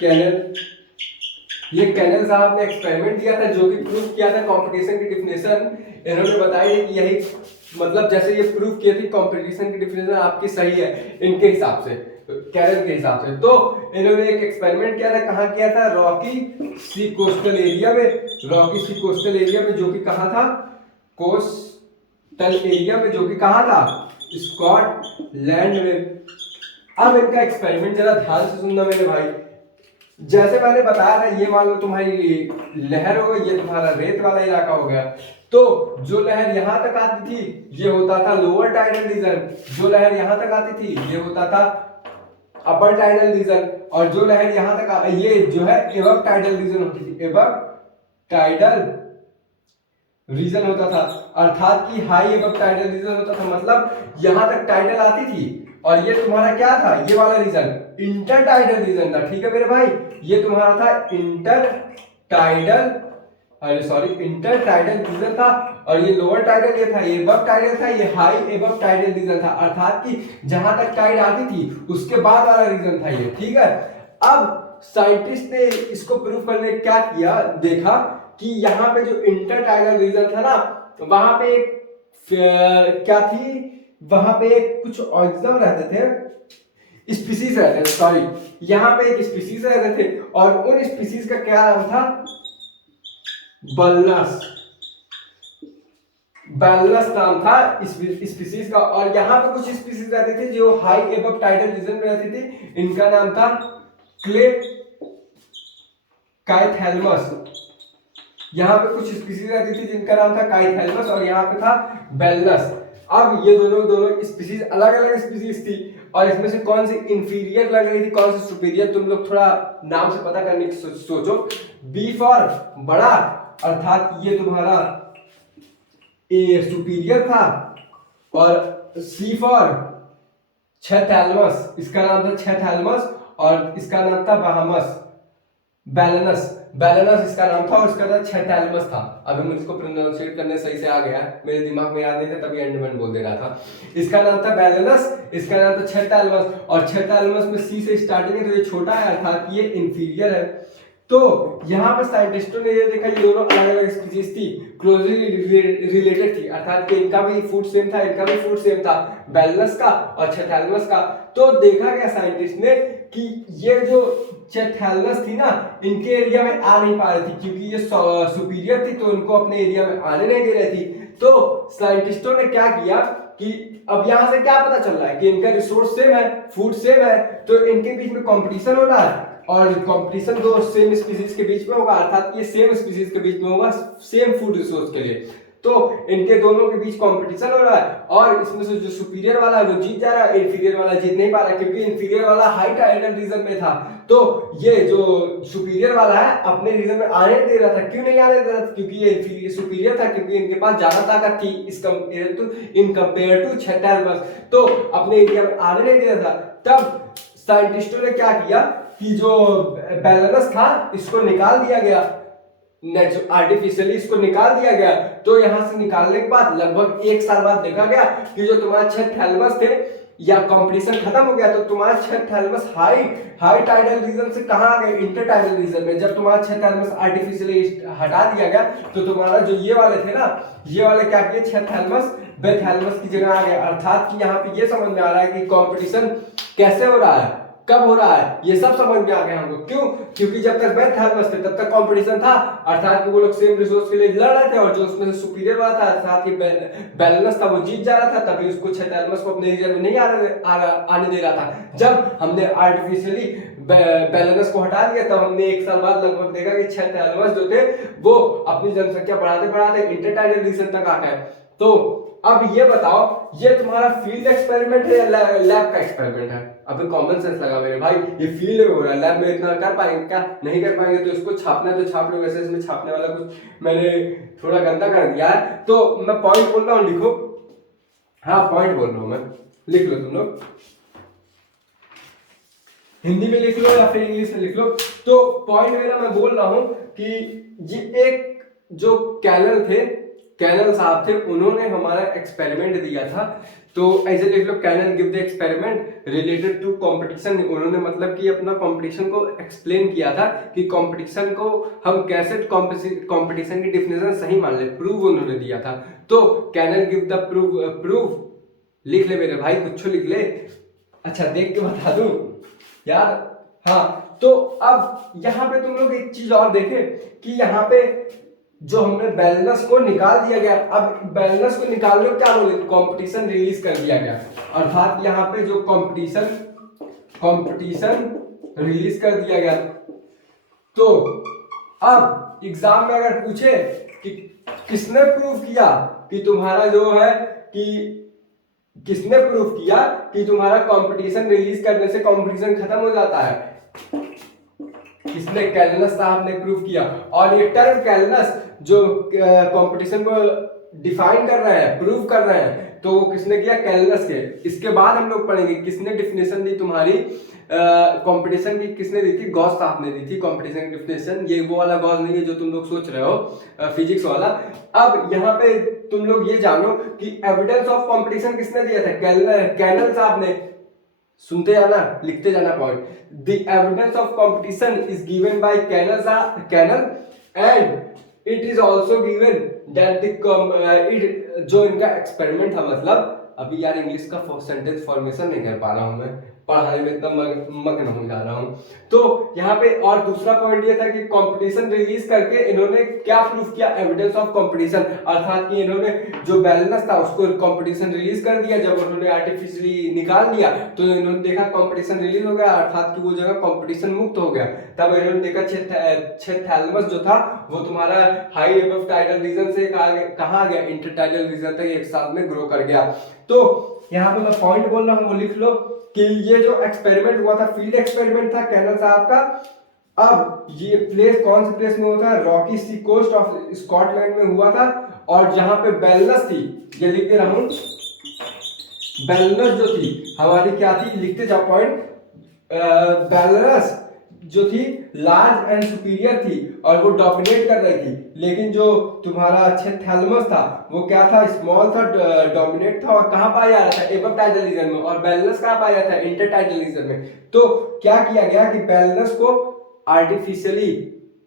कैनल। ये कैनल साहब ने एक्सपेरिमेंट दिया था जो कि प्रूफ किया था कंपटीशन की डिफिनेशन। इन्होंने बताया कि यही, मतलब जैसे ये प्रूफ किया थी कंपटीशन की डिफिनेशन आपकी सही है इनके हिसाब से, कैनल के हिसाब से। तो इन्होंने एक एक्सपेरिमेंट किया था, कहाँ किया था? रॉकी सी कोस्टल एरिया में। रॉकी सी कोस्टल एरिया में, जो कि कहाँ था? कोस्टल एरिया में, जो कि कहाँ था? स्कॉटलैंड में। अब इनका एक्सपेरिमेंट जरा ध्यान से सुनना मेरे भाई। जैसे मैंने बताया था, ये मान लो तुम्हारी लहर हो गई, ये तुम्हारा रेत वाला इलाका हो गया। तो जो लहर यहां तक आती थी ये होता था लोअर टाइडल रीजन, जो लहर यहां तक आती थी ये होता था अपर टाइडल रीजन, और जो लहर यहां तक ये जो है एबव टाइडल रीजन होती थी, एबव टाइडल रीजन होता था, अर्थात कि हाई एबव टाइडल रीजन होता था। मतलब यहां तक टाइडल आती थी, और ये तुम्हारा क्या था? ये वाला रीजन इंटर टाइडल रीजन था, ठीक है मेरे भाई? ये तुम्हारा था इंटर टाइडल, अरे सॉरी, इंटर टाइडल रीजन था, और ये लोअर टाइडल ये था, ये एबव टाइडल था, ये हाई एबव टाइडल रीजन था, अर्थात कि जहां तक टाइड आती थी उसके बाद वाला रीजन था ये, ठीक है? अब साइंटिस्ट ने इसको प्रूव करने क्या किया, देखा कि यहाँ पे जो इंटर टाइडल रीजन था ना, वहां पे एक क्या थी, वहां पे कुछ ऑर्गेनिज्म रहते थे, स्पीसीज रहते थे, सॉरी, यहाँ पे एक स्पीसीज रहते थे, और उन स्पीसीज का क्या नाम था? बल्लस। बैलस नाम था स्पीसीज का। और यहाँ पे कुछ स्पीसीज रहती थी जो हाई एबव टाइडल रीजन में रहती थी, इनका नाम था क्ले काइथैलमस। यहाँ पे कुछ स्पीसीज रहती थी जिनका नाम था काइथैलमस, और यहाँ पे था बैलस। अब ये दोनों स्पीसीज अलग अलग स्पीसीज थी। और इसमें से कौन सी इंफीरियर लग रही थी, कौन सी सुपीरियर, तुम लोग थोड़ा नाम से पता करने की सोचो। बी फॉर बड़ा, अर्थात ये तुम्हारा ए सुपीरियर था, और सी फॉर छह थैलमस, इसका नाम था छह थैलमस, और इसका नाम था बहामस, बैलेनस, बैलेनस इसका नाम था, और इसका नाम छह थैलमस था। अभी मुझे इसको प्रोनाउंसिएट करने सही से आ गया, मेरे दिमाग में याद नहीं था तभी एंड में बोल दे रहा था। इसका नाम था बैलेनस, इसका नाम था छह थैलमस, और छह थैलमस में सी से स्टार्टिंग है तो ये छोटा है, अर्थात ये इंफीरियर है। तो यहाँ पर साइंटिस्टों ने ये देखा ये दोनों अलग अलग स्पीशीज थी, क्लोजली रिलेटेड थी, अर्थात कि इनका भी फूड सेम था, इनका भी फूड सेम था, बैलेनस का और छेथैलमस का। तो देखा गया साइंटिस्ट ने कि ये जो छेथैलमस थी ना, इनके एरिया में आ नहीं पा रही थी क्योंकि ये सुपीरियर थी, तो इनको अपने एरिया में आने नहीं दे रही थी। तो साइंटिस्टों ने क्या किया कि अब यहां से क्या पता चल रहा है कि इनका रिसोर्स सेम है, फूड सेम है, तो इनके बीच में कंपटीशन हो रहा है, और कंपटीशन दो सेम स्पीशीज के बीच में होगा, अर्थात ये सेम स्पीशीज के बीच में होगा सेम फूड रिसोर्स के लिए। तो इनके दोनों के बीच कंपटीशन हो रहा है, और इसमें से जो सुपीरियर वाला है वो जीत जा रहा है, इंफीरियर वाला जीत नहीं पा रहा क्योंकि इंफीरियर वाला हाई टाइडल रीजन में था। तो ये जो सुपीरियर वाला है अपने रीजन में आने दे रहा था। क्यों नहीं आने दे रहा था? क्योंकि ये सुपीरियर था, क्योंकि इनके पास ज्यादा ताकत थी इन कंपेयर टू छेथैलमस, तो अपने एरिया में आने नहीं दे रहा था। तब साइंटिस्टों ने क्या किया कि जो बैलेंस था इसको निकाल दिया गया, आर्टिफिशियली इसको निकाल दिया गया। तो यहां से निकालने के बाद लगभग 1 साल बाद देखा गया कि जो तुम्हारे छह थैलमस थे या कंपटीशन खत्म हो गया, तो तुम्हारे छह थैलमस हाई टाइडल रीजन से कहां आ गए, इंटर टाइडल रीजन में। जब तुम्हारा छह थैलमस आर्टिफिशियली हटा दिया गया तो तुम्हारा जो ये वाले थे ना, ये वाले क्या किए, छह थैलमस बेथैलमस की जगह आ गए। अर्थात कि यहाँ पे ये समझ में आ रहा है कि कंपटीशन कैसे हो रहा है, कब हो रहा है, ये सब समझ में आ गया हमको। क्यों? क्योंकि जब तक बेथैलमस थे तब तक कंपटीशन था, अर्थात कि वो लोग सेम रिसोर्स के लिए लड़ रहे थे, और जो उसमें से सुपीरियर वाला था अर्थात कि बैलेंस था वो जीत जा रहा था, तभी उसको छह थैलमस को अपने रीजन में नहीं आने दे रहा था। जब हमने आर्टिफिशियली बैलेंस को हटा दिया तब हमने 1 साल बाद लगभग देखा कि छह थैलमस जो थे वो अपनी जनसंख्या बढ़ाते बढ़ाते इंटरटाइडल रीजन तक आ गए। तो अब ये बताओ, ये तुम्हारा फील्ड एक्सपेरिमेंट है या लैब का एक्सपेरिमेंट है? अभी कॉमन सेंस लगा मेरे भाई, ये फील्ड में हो रहा है, लैब में इतना कर पाएंगे क्या? नहीं कर पाएंगे। तो इसको छापना है तो छाप लो, वैसे इसमें छापने वाला कुछ मैंने थोड़ा गंदा कर दिया है, तो मैं पॉइंट बोल रहा हूँ, लिखो। हाँ पॉइंट बोल रहा हूँ मैं, लिख लो तुम लोग, हिंदी में लिख लो या फिर इंग्लिश में लिख लो। तो पॉइंट मेरा मैं बोल रहा हूं कि ये एक जो कैनल थे, कैनल साहब थे, उन्होंने हमारा एक्सपेरिमेंट दिया था। तो ऐसे देख लो, कैनल give the experiment related to competition. उन्होंने मतलब कि अपना कंपटीशन को एक्सप्लेन किया था कि कंपटीशन को हम कैसे कंपटीशन की डेफिनेशन सही मान ले, प्रूव उन्होंने दिया था। तो कैनल गिव द प्रूव लिख ले मेरे भाई, कुछ लिख ले। अच्छा देख के बता दूं यार। हाँ तो अब यहाँ पे तुम लोग एक चीज और देखे कि यहाँ पे जो हमने बैलेंस को निकाल दिया गया, अब बैलेंस को निकालने को क्या बोले, कंपटीशन रिलीज कर दिया गया, अर्थात यहाँ पे जो कंपटीशन रिलीज कर दिया गया। तो अब एग्जाम में अगर पूछे कि किसने प्रूव किया कि तुम्हारा जो है कि किसने प्रूफ किया कि तुम्हारा कंपटीशन रिलीज करने से कंपटीशन खत्म हो जाता है, किसने? कैलनस साहब ने प्रूफ किया। और ये टर्म कैलनस जो कंपटीशन को डिफाइन कर रहे हैं, प्रूव कर रहे हैं, तो वो किसने किया? कैलनस के। इसके बाद हम लोग पढ़ेंगे किसने डेफिनेशन दी तुम्हारी कंपटीशन की, किसने दी थी? गॉस साहब ने दी थी कंपटीशन की डेफिनेशन। ये वो वाला गॉस नहीं है जो तुम लोग सोच रहे हो, फिजिक्स वाला। अब यहाँ पे तुम लोग ये जानो कि एविडेंस ऑफ कंपटीशन किसने दिया था? कैनल साहब ने। सुनते जाना, लिखते जाना point. The evidence of competition is given by Connell and it is also given that जो इनका एक्सपेरिमेंट था, मतलब अभी यार इंग्लिश का सेंटेंस फॉर्मेशन नहीं कर पा रहा हूं मैं, पढ़ाई में इतना मग्न हो जा रहा हूं। तो यहाँ पे और दूसरा पॉइंट ये था कि कंपटीशन रिलीज करके इन्होंने क्या प्रूफ किया? एविडेंस ऑफ कंपटीशन, अर्थात कि इन्होंने जो बैलेंस था उसको कंपटीशन रिलीज कर दिया। जब उन्होंने आर्टिफिशियली निकाल दिया तो इन्होंने देखा कंपटीशन रिलीज हो गया, अर्थात कि वो जगह कंपटीशन मुक्त हो गया। तब इन्होंने देखा छह थैलमस जो था वो तुम्हारा हाई अबव टाइडल रीजन से कहाँ आ गया? इंटर टाइडल रीजन तक एक साथ में ग्रो कर गया। तो यहाँ पे मैं पॉइंट बोल रहा हूँ वो लिख लो कि ये जो एक्सपेरिमेंट हुआ था, फील्ड एक्सपेरिमेंट था कैनल साहब का। अब ये प्लेस कौन से प्लेस में होता है, rocky sea coast of Scotland में हुआ था। और जहां पे बेलनस थी, ये लिख दे रहा हूं, बेलनस जो थी हमारी क्या थी, लिखते जाओ पॉइंट, बेलनस जो थी लार्ज एंड सुपीरियर थी और वो डोमिनेट कर रही थी। लेकिन जो तुम्हारा अच्छे थैलमस था वो क्या था, स्मॉल था, डोमिनेट था। और कहाँ पाया जा रहा था, एबव टाइडल रीजन में। और बेलनस कहाँ पाया जाता है, इंटर टाइडल रीजन में। तो क्या किया गया कि बेलनस को आर्टिफिशियली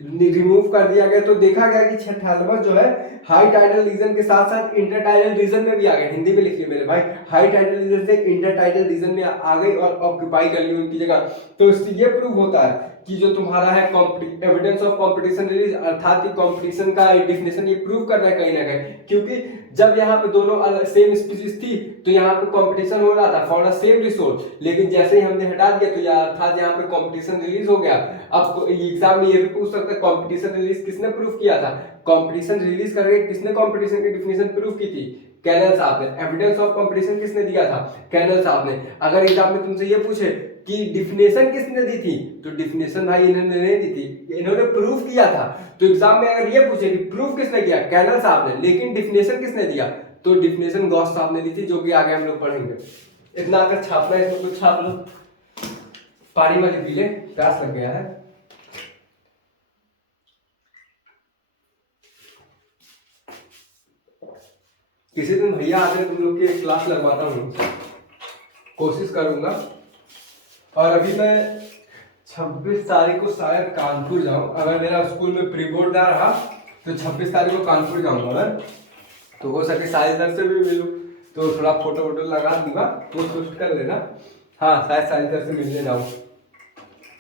रिमूव कर दिया गया। तो देखा गया कि थैलमस जो है हाई टाइडल रीजन के साथ साथ इंटर टाइडल रीजन में भी आ गए। हिंदी में लिखिए मेरे भाई, हाई टाइडल रीजन से इंटर टाइडल रीजन में आ गई और ऑक्यूपाई कर ली उनकी जगह। तो इससे ये प्रूव होता है कि जो तुम्हारा है एविडेंस ऑफ कंपटीशन रिलीज, अर्थात कि कंपटीशन का डेफिनेशन ये प्रूव कर रहा है कहीं ना कहीं। क्योंकि जब यहाँ पे दोनों सेम स्पीशीज थी तो यहाँ पे कंपटीशन हो रहा था फॉर द सेम रिसोर्स। लेकिन जैसे ही हमने हटा दिया तो अर्थात यहाँ पे कंपटीशन रिलीज हो गया। अब एग्जाम में ये भी पूछ सकता है कंपटीशन रिलीज किसने प्रूव किया था, कंपटीशन रिलीज करके किसने कंपटीशन की डेफिनेशन प्रूव की थी, कैनल साहब ने। एविडेंस ऑफ कंपटीशन किसने दिया था, कैनल साहब ने। अगर एग्जाम में तुमसे ये पूछे कि डिफिनेशन किसने दी थी, तो डिफिनेशन भाई इन्होंने नहीं दी थी, इन्होंने प्रूफ किया था। तो एग्जाम में अगर ये पूछे कि प्रूफ किसने किया, कैनल साहब ने, लेकिन डिफिनेशन किसने दिया, तो डिफिनेशन गॉस साहब ने दी थी, जो कि आगे हम लोग पढ़ेंगे। इतना अगर छापना है इसको तो छाप लो, पानी वाली पी ले, प्यास लग गया है। किसी दिन भैया आकर तुम लोग की क्लास लगवाता हूँ, कोशिश करूंगा। और अभी मैं 26 तारीख को शायद कानपुर जाऊं। अगर मेरा स्कूल में प्री बोर्ड ना रहा तो 26 तारीख को कानपुर जाऊंगा मैं। तो हो सके शायद दर से भी मिलूं, तो थोड़ा फोटो वोटो लगा दूंगा, पोस्ट कर लेना। हाँ शायद शायद दर से मिलने जाऊँ,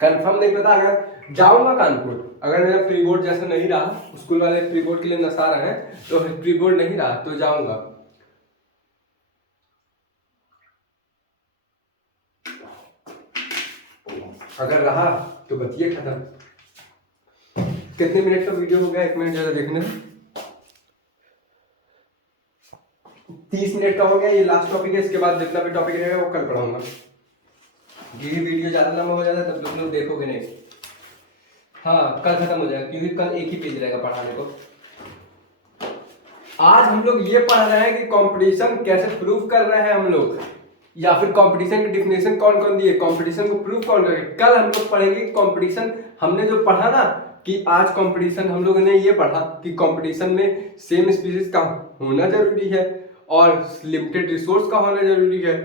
कंफर्म नहीं पता। अगर जाऊंगा कानपुर, अगर मेरा प्री बोर्ड जैसे नहीं रहा, स्कूल वाले प्री बोर्ड के लिए नसा रहे हैं, तो प्री बोर्ड नहीं रहा तो जाऊंगा। अगर रहा तो बतिए खत्म। कितने मिनट का वीडियो हो गया, 1 मिनट ज्यादा देखने, 30 मिनट का हो गया। ये लास्ट टॉपिक है, इसके बाद जितना भी टॉपिक रहेगा वो कल पढ़ाऊंगा। ये वीडियो ज्यादा लंबा हो जाता है तब लोग देखोगे नहीं। हाँ कल खत्म हो जाएगा, क्योंकि कल एक ही पेज रहेगा पढ़ाने को। आज हम लोग ये पढ़ रहे हैं कि कंपटीशन कैसे प्रूव कर रहे हैं हम लोग, या फिर कंपटीशन की डिफिनेशन कौन कौन दी है, कंपटीशन को प्रूव कौन करेगा। कल हम लोग पढ़ेंगे कंपटीशन। हमने जो पढ़ा ना कि आज कंपटीशन, हम लोगों ने ये पढ़ा कि कंपटीशन में सेम स्पीशीज का होना जरूरी है और लिमिटेड रिसोर्स का होना जरूरी है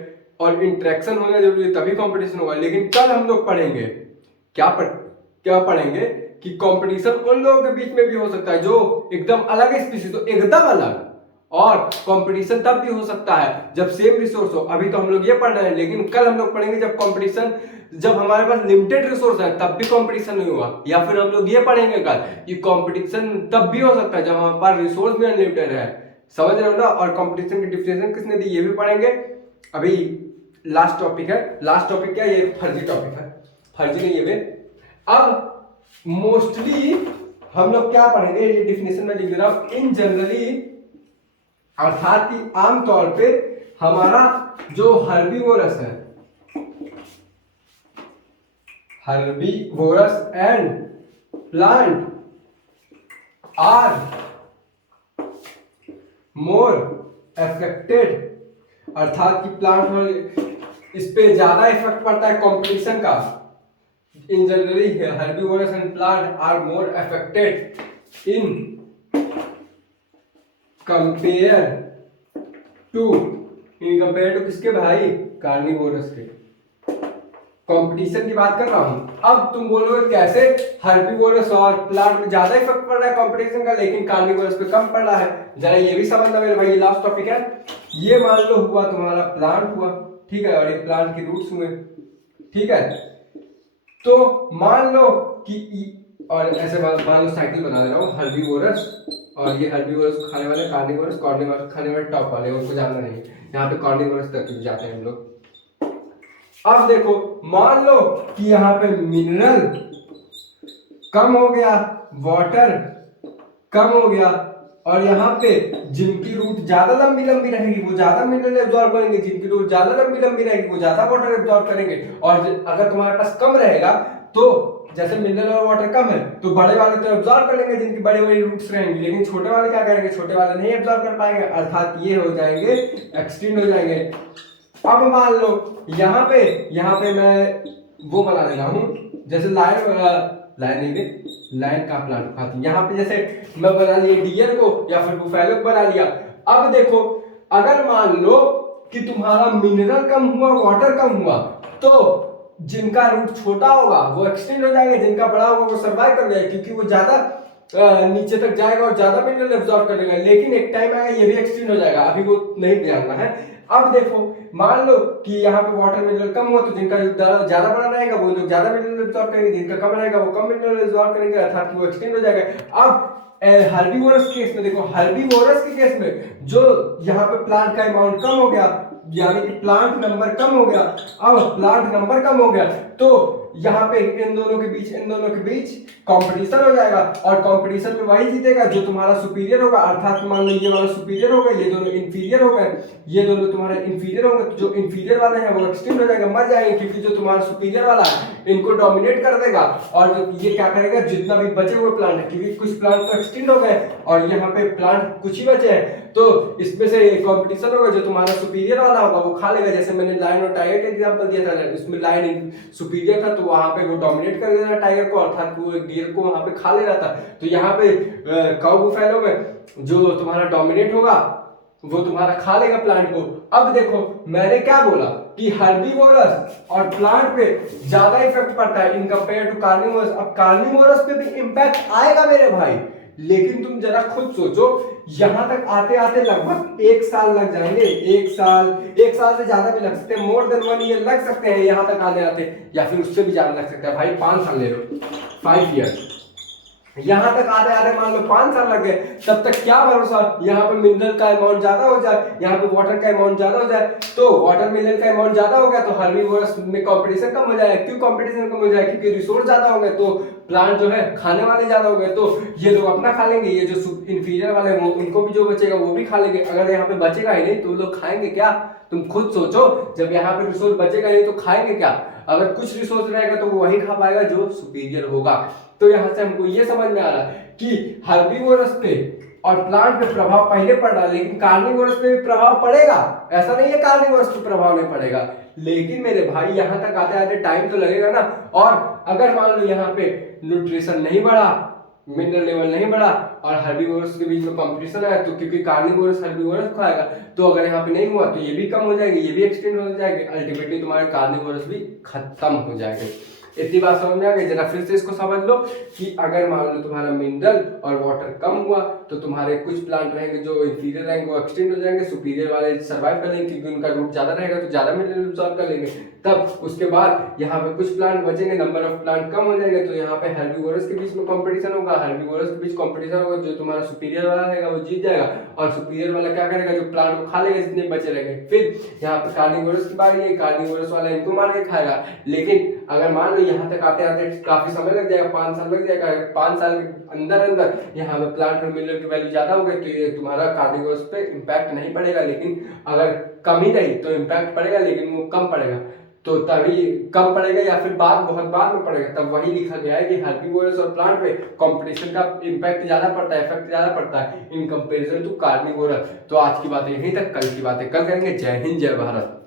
और इंटरेक्शन होना जरूरी है, तभी कंपटीशन होगा। लेकिन कल हम लोग पढ़ेंगे क्या पढ़ेंगे कि कंपटीशन उन लोगों के बीच में भी हो सकता है जो एकदम अलग स्पीशीज हो, एकदम अलग। और कंपटीशन तब भी हो सकता है जब सेम रिसोर्स हो। अभी तो हम लोग ये पढ़ रहे हैं, लेकिन कल हम लोग पढ़ेंगे जब हमारे पास लिमिटेड रिसोर्स है तब भी कंपटीशन नहीं होगा। या फिर हम लोग ये पढ़ेंगे कल कि कंपटीशन तब भी हो सकता है जब हमारे पास रिसोर्स भी अनलिमिटेड है। समझ रहे हो ना। और कंपटीशन की डिफिनेशन किसने दी ये भी पढ़ेंगे। अभी लास्ट टॉपिक है, लास्ट टॉपिक क्या है, ये फर्जी टॉपिक है, फर्जी नहीं है। अब मोस्टली हम लोग क्या पढ़ेंगे, ये डिफिनेशन में लिख दे रहा हूं, इन जनरली, अर्थात कि आमतौर पे हमारा जो हर्बीवोरस है, herbivorous and plant are more affected, अर्थात कि प्लांट और इस पे ज्यादा इफेक्ट पड़ता है कंपटीशन का। इन generally herbivores and plant are more affected in compare to किसके भाई, कार्निवोरस के। कंपटीशन की बात कर रहा हूं। अब तुम बोलोगे कैसे, हर्बीवोरस और प्लांट में ज्यादा इफेक्ट पड़ रहा है कंपटीशन का, लेकिन कार्निवोरस पे कम पड़ रहा है। जरा ये भी समझना मेरे भाई, लास्ट टॉपिक है। ये मान लो हुआ तुम्हारा प्लांट हुआ, ठीक है, और ये प्लांट की रूट्स हुए, ठीक है। तो मान लो कि और ऐसे मान लो साइकिल बना दे रहा हूँ, हर्बीवोरस और ये हर्बीवोरस को खाने वाले कार्निवोरस, कार्निवोरस खाने वाले टॉप वाले, उनको जानना नहीं, यहाँ पे कार्निवोरस तक जाते हैं हम लोग। अब देखो मान लो कि यहाँ पे मिनरल कम हो गया, वाटर कम हो गया, और यहाँ पे जिनकी रूट ज्यादा लंबी लंबी रहेगी वो ज्यादा मिनरल एब्जॉर्ब करेंगे, जिनकी रूट ज्यादा लंबी लंबी रहेगी वो ज्यादा वाटर एब्जॉर्ब करेंगे। और अगर तुम्हारे पास कम रहेगा तो जैसे मिनरल और वाटर कम है तो बड़े वाले तो एब्जॉर्ब कर लेंगे जिनकी बड़ी बड़ी रूट्स रहेंगी, लेकिन छोटे वाले क्या करेंगे, छोटे वाले नहीं एब्जॉर्ब कर पाएंगे, अर्थात ये हो जाएंगे एक्सटिंक्ट हो जाएंगे। अब मान लो यहाँ पे मैं वो बना लेता हूँ, जैसे लाइन का प्लांट उठाती, यहाँ पे जैसे मैं बना लिया डियर को या फिर बुफेलो को बना लिया। अब देखो अगर मान लो कि तुम्हारा मिनरल कम हुआ, वाटर कम हुआ, तो जिनका रूट छोटा होगा वो एक्सटेंड हो जाएगा, जिनका बड़ा होगा वो सर्वाइव कर जाएगा, क्योंकि वो ज्यादा नीचे तक जाएगा और ज्यादा मिनरल एब्जॉर्ब कर लेगा। लेकिन एक टाइम आएगा ये भी एक्सटेंड हो जाएगा, अभी वो नहीं जानना है। अब देखो मान लो कि यहाँ पे वाटर मिनरल कम हुआ तो जिनका ज्यादा बड़ा रहेगा वो लोग ज्यादा मिनरल एब्जॉर्ब करेंगे, जिनका कम रहेगा वो कम मिनरल एब्जॉर्ब करेंगे, अर्थात वो एक्सटेंड हो जाएगा। अब हर्बीवोरस केस में देखो, हर्बीवोरस के केस में जो यहाँ पे प्लांट का अमाउंट कम हो गया, यानी कि प्लांट नंबर कम हो गया। अब प्लांट नंबर कम हो गया तो यहाँ पे इन दोनों के बीच कंपटीशन हो जाएगा, और कंपटीशन में वही जीतेगा जो तुम्हारा सुपीरियर होगा। अर्थात मान लो ये वाला सुपीरियर होगा, ये दोनों इंफीरियर हो गए, ये दोनों तुम्हारे इंफीरियर होंगे, तो जो इंफीरियर वाले हैं वो एक्सटिंक्ट हो जाएगा, मर जाएंगे, क्योंकि जो तुम्हारा सुपीरियर वाला है इनको डोमिनेट कर देगा। और जो ये क्या करेगा, जितना भी बचे हुए प्लांट है, क्योंकि कुछ प्लांट तो एक्सटिंक्ट हो गए और यहाँ पे प्लांट कुछ ही बचे हैं, तो इसमें से कंपटीशन होगा, जो तुम्हारा सुपीरियर वाला होगा वो खा लेगा। जैसे मैंने लायन और टाइगर का एग्जांपल दिया था, इसमें लायन सुपीरियर था तो वहां पे वो डोमिनेट कर देता टाइगर को, अर्थात वो डियर को वहां पे खा ले रहा था। तो यहाँ पे काऊ बुफेलो में जो तुम्हारा डोमिनेट होगा वो तुम्हारा खा लेगा प्लांट को। अब देखो मैंने क्या बोला कि हर्बीवोरस और प्लांट पे ज्यादा इफेक्ट पड़ता है इन कंपेयर टू कार्निवोरस। अब कार्निवोरस पे भी इम्पैक्ट आएगा मेरे भाई, लेकिन तुम जरा खुद सोचो, यहां तक आते आते लगभग 1 साल लग जाएंगे, 1 साल से ज्यादा भी लग सकते हैं, मोर देन 1 ईयर लग सकते हैं यहां तक आते आते, या फिर उससे भी ज्यादा लग सकता है भाई, 5 साल ले लो, 5 ईयर। यहां तक आते आते मान लो 5 साल लग गए, तब तक क्या भरोसा यहाँ पे मिनरल का अमाउंट ज्यादा हो जाए, यहाँ पे वाटर का अमाउंट ज्यादा हो जाए, तो वाटर मिनरल का अमाउंट ज्यादा हो गया तो हर्बीवोरस में कंपटीशन कम हो जाएगा। क्यों कंपटीशन कम हो जाएगा, क्योंकि रिसोर्स ज्यादा हो गए, तो प्लांट जो है खाने वाले ज्यादा हो गए, तो ये लोग अपना खा लेंगे, ये जो इंफीरियर वाले हैं उनको भी जो बचेगा वो भी खा लेंगे। अगर यहाँ पे बचेगा ही नहीं तो लोग खाएंगे क्या, तुम खुद सोचो, जब यहाँ पे रिसोर्स बचेगा नहीं तो खाएंगे क्या। अगर कुछ रिसोर्स रहेगा तो वो वही खा पाएगा जो सुपीरियर होगा। तो यहाँ से हमको ये समझ में आ रहा है कि हर्बीवोरस पे और प्लांट पे प्रभाव पहले पड़ रहा है, लेकिन कार्निवोरस पे भी प्रभाव पड़ेगा, ऐसा नहीं है कार्निवोरस पे प्रभाव नहीं पड़ेगा। लेकिन मेरे भाई यहाँ तक आते आते टाइम तो लगेगा ना। और अगर मान लो यहाँ पे न्यूट्रिशन नहीं बढ़ा, मिनरल लेवल नहीं बढ़ा और हर्बीवोरस के बीच में कंपटीशन आया, तो क्योंकि कार्निवोरस हर्बीवोरस खाएगा, तो अगर यहाँ पे नहीं हुआ तो ये भी कम हो जाएगी, ये भी एक्सटेंड हो जाएगी, अल्टीमेटली तुम्हारे कार्निवोरस भी खत्म हो जाएंगे। इतनी बात समझ में आ गई। जरा फिर से इसको समझ लो कि अगर मान लो तुम्हारा मिनरल और वाटर कम हुआ तो तुम्हारे कुछ प्लांट रहेंगे जो इंफीरियर रहेंगे वो एक्सटेंड हो जाएंगे, सुपीरियर वाले सर्वाइव कर लेंगे क्योंकि उनका रूट ज्यादा रहेगा तो ज्यादा मिनरल एब्सॉर्ब कर लेंगे। तब उसके बाद यहाँ पे कुछ प्लांट बचेंगे, नंबर ऑफ प्लांट कम हो जाएगा, तो यहाँ पे हर्बीवोरस के बीच में कंपटीशन होगा, हर्बीवोरस के बीच कंपटीशन होगा, जो तुम्हारा सुपीरियर वाला रहेगा वो जीत जाएगा और सुपीरियर वाला क्या करेगा, जो प्लांट को खा लेगा जितने बचे रहेंगे। फिर यहाँ पे कार्निवोरस की बारी है, कार्निवोरस वाला इनको मार के खाएगा। लेकिन अगर मान लो यहाँ तक आते आते काफी समय लग जाएगा, 5 साल लग जाएगा, 5 साल के अंदर यहाँ पे प्लांट और मिनरल की वैल्यू ज्यादा हो गई तो ये तुम्हारा कार्निवोरस पे इम्पैक्ट नहीं पड़ेगा, लेकिन अगर कम ही रही तो इम्पैक्ट पड़ेगा, लेकिन वो कम पड़ेगा, तो तभी कम पड़ेगा या फिर बहुत बाद में पड़ेगा। तब वही लिखा गया है कि हर्बीवोरस और प्लांट पे कंपटीशन का इम्पैक्ट ज्यादा पड़ता है, इफेक्ट ज्यादा पड़ता है इन कंपैरिजन टू कार्निवोरस। तो आज की बातें यहीं तक, कल की बातें कल करेंगे। जय हिंद, जय भारत।